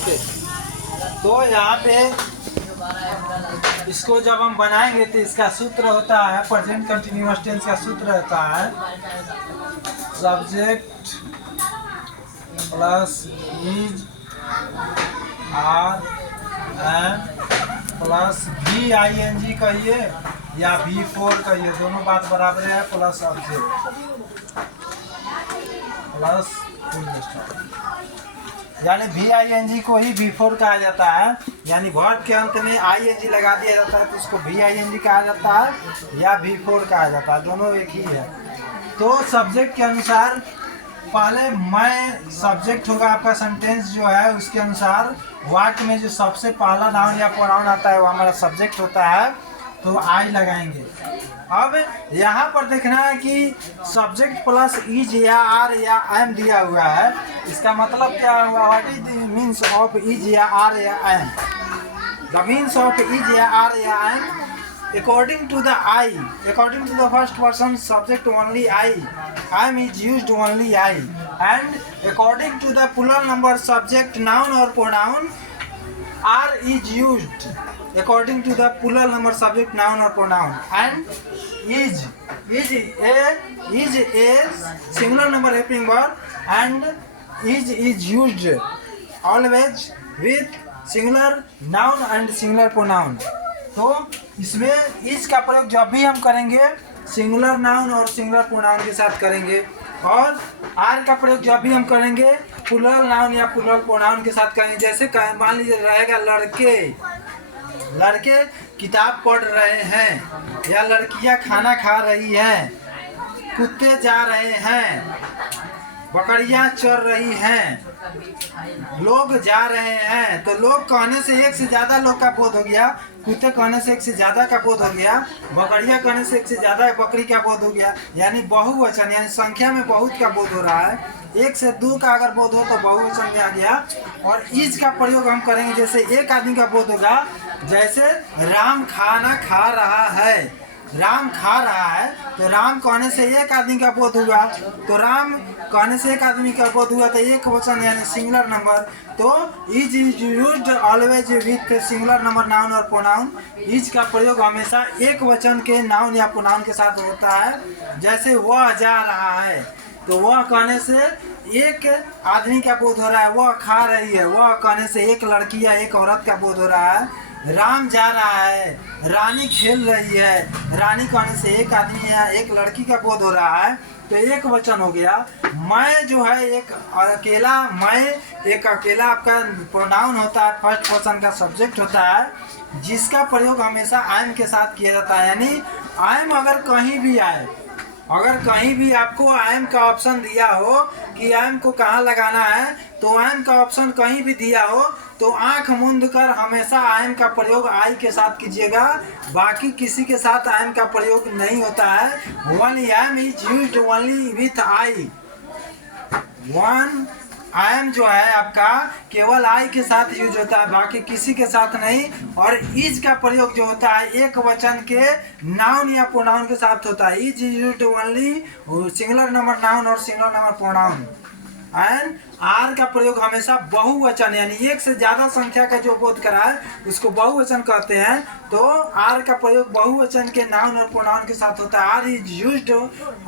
Okay, तो यहाँ पे इसको जब हम बनाएंगे तो इसका सूत्र होता है, प्रेजेंट कंटिन्यूअस टेंस का सूत्र होता है subject plus is are am plus V I N G कहिए या वी फोर कहिए, दोनों बात बराबर है, प्लस ऑब्जेक्ट प्लस यानी वी आई एन जी को ही वी फोर कहा जाता है, यानी वर्ब के अंत में आई एन जी लगा दिया जाता है तो उसको वी आई एन जी कहा जाता है या वी फोर कहा जाता है, दोनों एक ही है। तो सब्जेक्ट के अनुसार पहले मैं सब्जेक्ट होगा आपका सेंटेंस जो है, उसके अनुसार वाक्य में जो सबसे पहला नाउन या प्रोनाउन आता है वो हमारा सब्जेक्ट होता है, तो आई लगाएंगे। अब यहाँ पर देखना है कि सब्जेक्ट प्लस इज या आर या एम दिया हुआ है, इसका मतलब क्या हुआ, what is the means of is या आर या am. The means of is या आर या am according to the I, according to the first person subject only I am is used only I, and according to the plural number subject noun or pronoun are is used according to the plural number subject noun or pronoun, and is a singular number helping verb, and is used always with singular noun and singular pronoun। तो इसमें इस का प्रयोग जब भी हम करेंगे singular noun और सिंगुलर प्रोनाउन के साथ करेंगे, और आर का प्रयोग जब भी हम करेंगे प्लूरल नाउन या प्लूरल प्रोनाउन के साथ करेंगे। जैसे मान लीजिए रहेगा लड़के किताब पढ़ रहे हैं, या लड़कियां खाना खा रही हैं, कुत्ते जा रहे हैं, बकरियां चर रही हैं, लोग जा रहे हैं। तो लोग कहने से एक से ज़्यादा लोग का बोध हो गया, कुत्ते कहने से एक से ज़्यादा का बोध हो गया, बकरियां कहने से एक से ज़्यादा बकरी का बोध हो गया, यानी बहुवचन, यानी संख्या में बहुत का बोध हो रहा है। एक से दो का अगर बोध हो तो बहुवचन में आ गया। और इज का प्रयोग हम करेंगे जैसे एक आदमी का बोध होगा, जैसे राम खाना खा रहा है, राम खा रहा है, तो राम कहने से एक आदमी का बोध हुआ, तो राम कहने से एक आदमी का बोध हुआ, तो एक वचन यानी सिंगुलर नंबर। तो is used always with singular number noun और प्रोनाउन। इज का प्रयोग हमेशा एक वचन के नाउन या प्रोनाउन के साथ होता है। जैसे वह जा रहा है, तो वह कहने से एक आदमी का बोध हो रहा है, वह खा रही है, वह कहने से एक लड़की या एक औरत का बोध हो रहा है। राम जा रहा है, रानी खेल रही है, रानी कहने से एक आदमी या एक लड़की का बोध हो रहा है, तो एक वचन हो गया। मैं जो है एक अकेला, मैं एक अकेला आपका प्रोनाउन होता है, फर्स्ट पर्सन का सब्जेक्ट होता है, जिसका प्रयोग हमेशा आई एम के साथ किया जाता है। यानी आई एम अगर कहीं भी आए, अगर कहीं भी आपको आई एम का ऑप्शन दिया हो कि आई एम को कहाँ लगाना है, तो आई एम का ऑप्शन कहीं भी दिया हो तो आंख मूंद कर हमेशा आई एम का प्रयोग आई के साथ कीजिएगा, बाकी किसी के साथ आई एम का प्रयोग नहीं होता है। Only I am is used only with I. One I am जो है आपका केवल आई के साथ यूज होता है, बाकी किसी के साथ नहीं। और इज का प्रयोग जो होता है एक वचन के नाउन या प्रोनाउन के साथ होता है। Is used only singular number noun और singular number pronoun. And are का प्रयोग हमेशा बहुवचन, यानी एक से ज्यादा संख्या का जो बोध करा है उसको बहुवचन कहते हैं। तो आर का प्रयोग बहुवचन के नाउन और प्रोनाउन के साथ होता है। Are is used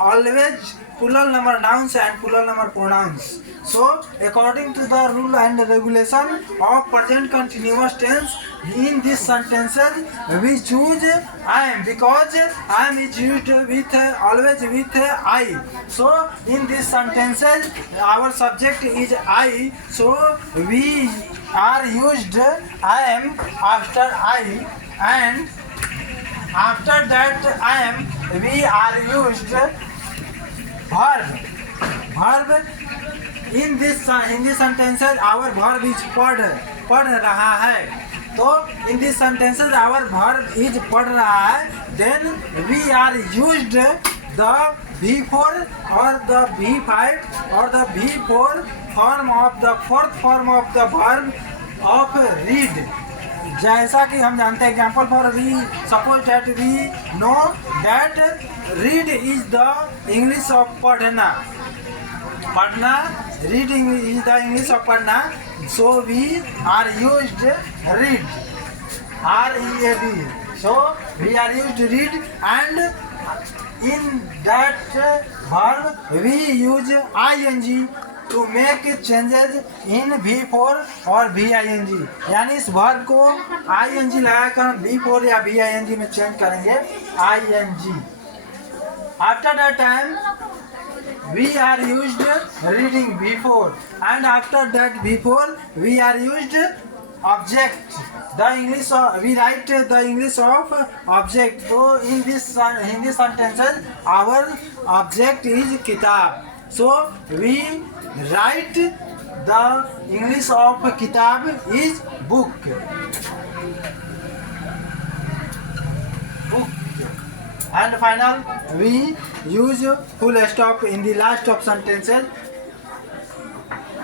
always plural number nouns and plural number pronouns. So according to the rule and regulation of present continuous tense, in these sentences we choose I am, because I am is used with always with I. So in these sentences our subject is I, so we are used I am after I, and after that I am we are used verb in this sentences our verb is पढ़ रहा है। तो in this sentences our verb is पढ़ रहा है, then we are used the V4 or the V5 or the V4 form of the fourth form of the verb of read। जैसा कि हम जानते हैं, example for we suppose that we know that read is the English of पढ़ना, reading is the English of पढ़ना। So we are used read. R-E-A-D. So we are used to read, and in that verb we use ing to make changes in V4 और VING. यानी इस verb को ing लगाकर V4 या VING में change करेंगे ing. After that time we are used reading V4, and after that V4 we are used object. The English we write the English of object. So in this Hindi sentences our object is kitab. So we write the English of kitab is book. And final we use full stop in the last of sentences.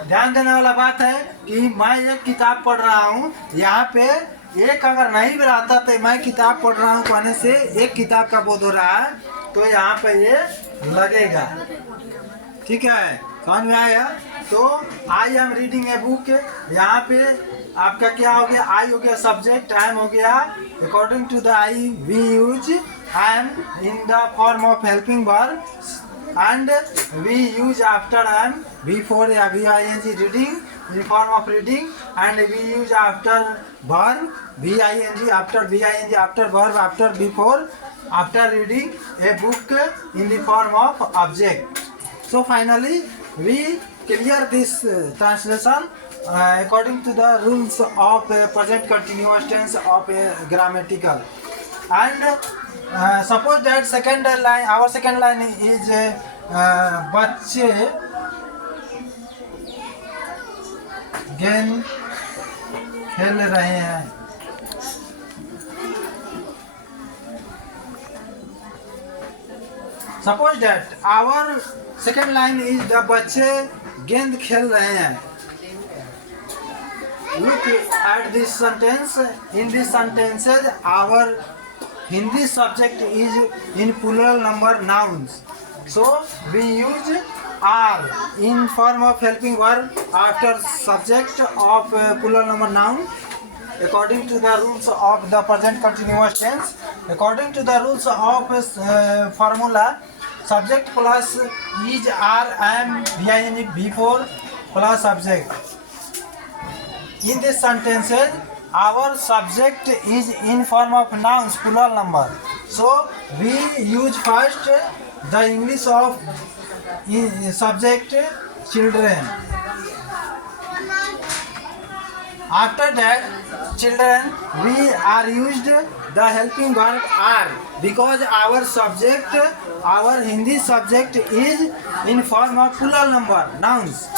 ध्यान देने वाला बात है कि मैं एक किताब पढ़ रहा हूँ, यहाँ पे एक अगर नहीं भी रहता तो मैं किताब पढ़ रहा हूँ कहने से एक किताब का बोध हो रहा है, तो यहाँ पे ये लगेगा. ठीक है, समझ में आया? तो I am reading a book, यहाँ पे आपका क्या हो गया? आई हो गया सब्जेक्ट, आई एम हो गया. According to the I we use I am in the form of helping verb, and we use after I am V4 या VING reading in form of reading, and we use after verb VING, after VING, after verb, after V4, after reading a book in the form of object. So finally we clear this translation according to the rules of present continuous tense of grammatical. And suppose that second line, our second line is बच्चे गेंद खेल रहे हैं. Suppose that our second line is the बच्चे गेंद खेल रहे हैं. Look at this sentence. In this sentences our Hindi subject is in plural number nouns. So we use are in form of helping verb after subject of plural number noun according to the rules of the present continuous tense. According to the rules of formula, subject plus is, are, am, VIN, V4 plus subject. In this sentences our subject is in form of nouns plural number. So we use first the English of subject children. After that children we are used the helping verb are, because our subject, our Hindi subject is in form of plural number nouns.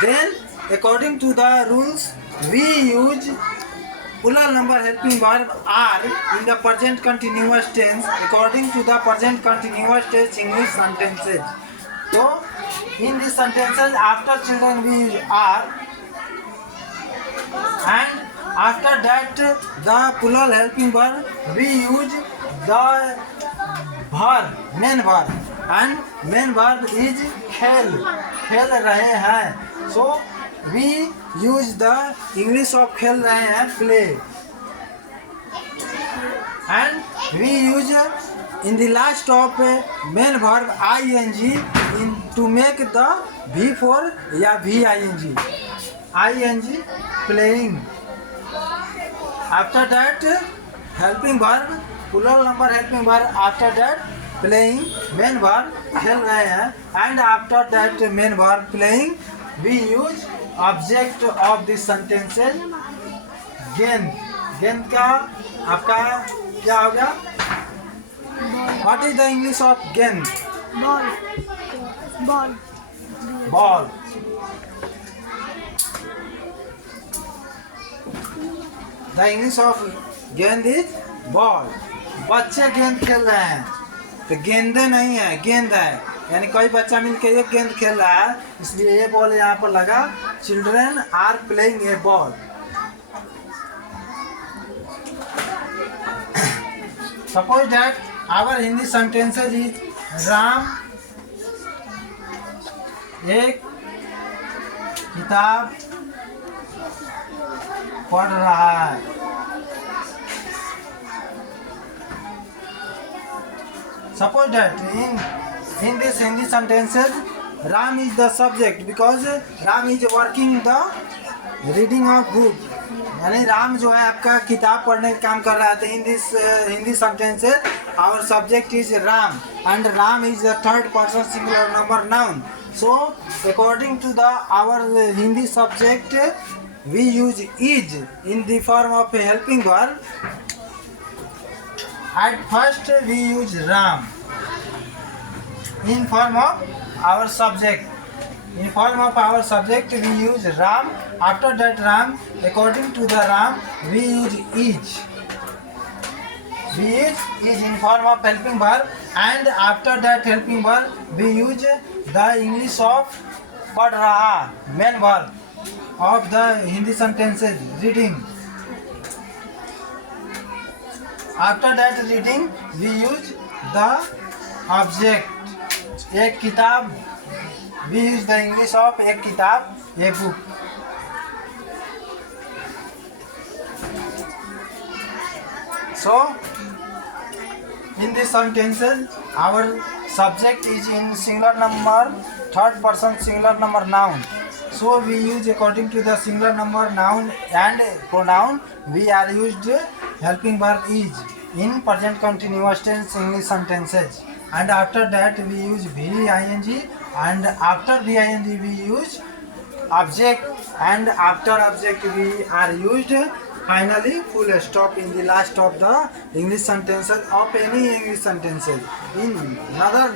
Then according to the rules we use plural number helping verb are in the present continuous tense according to the present continuous tense English sentences. So in these sentences after children we use are, and after that the plural helping verb we use the verb, main verb, and main verb is खेल, खेल रहे हैं. So we use the English of खेल रहे हैं play, and we use in the last of main verb ing in to make the V4 या VING. ing playing. After that helping verb plural number helping verb, after that playing main verb खेल रहे हैं, and after that main verb playing we use object of this sentences गेंद. गेंद का आपका क्या हो गया? What is the English of गेंद? Ball. Ball. Ball. The English of गेंद is ball. बच्चे गेंद खेल रहे हैं, तो गेंदे नहीं है, गेंद है, यानी कोई बच्चा मिलकर एक गेंद खेल रहा है, इसलिए ये बॉल यहाँ पर लगा. Children are playing a ball. Suppose that our Hindi sentences is Ram एक किताब पढ़ रहा है. Suppose that in this Hindi sentences, Ram is the subject because Ram is working the reading of book. यानी राम जो है आपका किताब पढ़ने का काम कर रहा है. In this Hindi sentences our subject is Ram and Ram is the third person singular number noun. So according to the our Hindi subject we use is in the form of helping verb. At first we use Ram in form of our subject. In form of our subject we use Ram. After that Ram, according to the Ram, we use is. We use is in form of helping verb, and after that helping verb we use the English of पढ़ रहा, main verb of the Hindi sentences, reading. After that reading we use the object. एक किताब, we use the English of एक किताब, a book. So in these sentences our subject is in singular number, third person singular number noun. So we use according to the singular number noun and pronoun. We are used helping verb is in present continuous tense English sentences, and after that we use VING, and after VING we use object, and after object we are used finally full stop in the last of the English sentences of any English sentences, in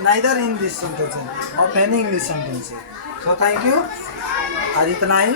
neither in this sentences of any English sentences. So thank you. आज इतना ही.